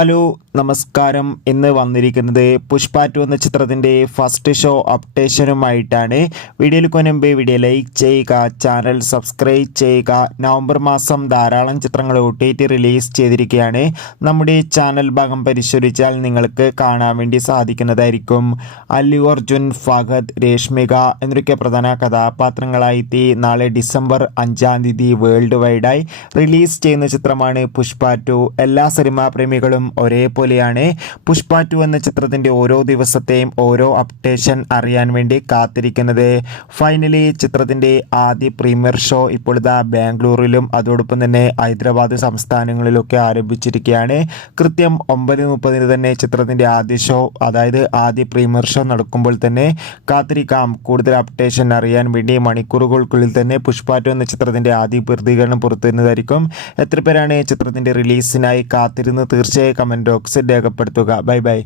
Hello നമസ്കാരം. ഇന്ന് വന്നിരിക്കുന്നത് പുഷ്പ 2 എന്ന ചിത്രത്തിൻ്റെ ഫസ്റ്റ് ഷോ അപ്ഡേഷനുമായിട്ടാണ്. വീഡിയോയിൽ മുൻപ് വീഡിയോ ലൈക്ക് ചെയ്യുക, ചാനൽ സബ്സ്ക്രൈബ് ചെയ്യുക. നവംബർ മാസം ധാരാളം ചിത്രങ്ങൾ OTT റിലീസ് ചെയ്തിരിക്കുകയാണ്. നമ്മുടെ ചാനൽ ഭാഗം പരിശോധിച്ചാൽ നിങ്ങൾക്ക് കാണാൻ വേണ്ടി സാധിക്കുന്നതായിരിക്കും. അല്ലു അർജുൻ, ഫഹദ്, രേഷ്മിക എന്നൊക്കെ പ്രധാന കഥാപാത്രങ്ങളായി നാളെ ഡിസംബർ 5-ാം തീയതി വേൾഡ് വൈഡായി റിലീസ് ചെയ്യുന്ന ചിത്രമാണ് പുഷ്പ 2. എല്ലാ സിനിമാ പ്രേമികളും ഒരേപോലെയാണ് പുഷ്പ 2 എന്ന ചിത്രത്തിൻ്റെ ഓരോ ദിവസത്തെയും ഓരോ അപ്ഡേഷൻ അറിയാൻ വേണ്ടി കാത്തിരിക്കുന്നത്. ഫൈനലി ചിത്രത്തിൻ്റെ ആദ്യ പ്രീമിയർ ഷോ ഇപ്പോൾ ബാംഗ്ലൂരിലും അതോടൊപ്പം തന്നെ ഹൈദരാബാദ് സംസ്ഥാനങ്ങളിലൊക്കെ ആരംഭിച്ചിരിക്കുകയാണ്. കൃത്യം 9:30 തന്നെ ചിത്രത്തിൻ്റെ ആദ്യ ഷോ, അതായത് ആദ്യ പ്രീമിയർ ഷോ നടക്കുമ്പോൾ തന്നെ കാത്തിരിക്കാം. കൂടുതൽ അപ്ഡേഷൻ അറിയാൻ വേണ്ടി മണിക്കൂറുകൾക്കുള്ളിൽ തന്നെ പുഷ്പ 2 എന്ന ചിത്രത്തിൻ്റെ ആദ്യ പ്രതികരണം പുറത്തുവരുന്നതായിരിക്കും. എത്ര പേരാണ് ചിത്രത്തിൻ്റെ റിലീസിനായി കാത്തിരുന്ന് തീർച്ചയായും കമൻറ്റ് ബോക്സിൽ രേഖപ്പെടുത്തുക. Bye bye.